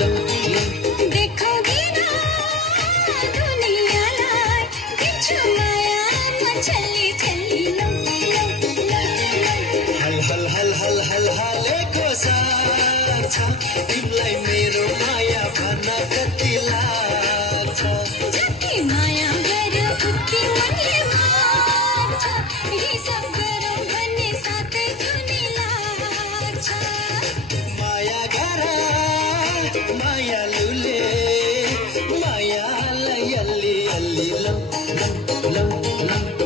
लौ लौ देखोगी ना दुनियालाई दिन्छु मायामा छल्ली छल्ली लौ लौ लौ लौ हल हल हल हल हल हालेको साथ छ तिमीलाई मेरो माया भन्न कति लाग्छ जति माया गर्यो उति मनले माग्छ हिसाब गरौँ भन्ने साथै धुनी लाग्छ माया गर मायालुले मायालाई अलि अलि लौ लौ लौ लौ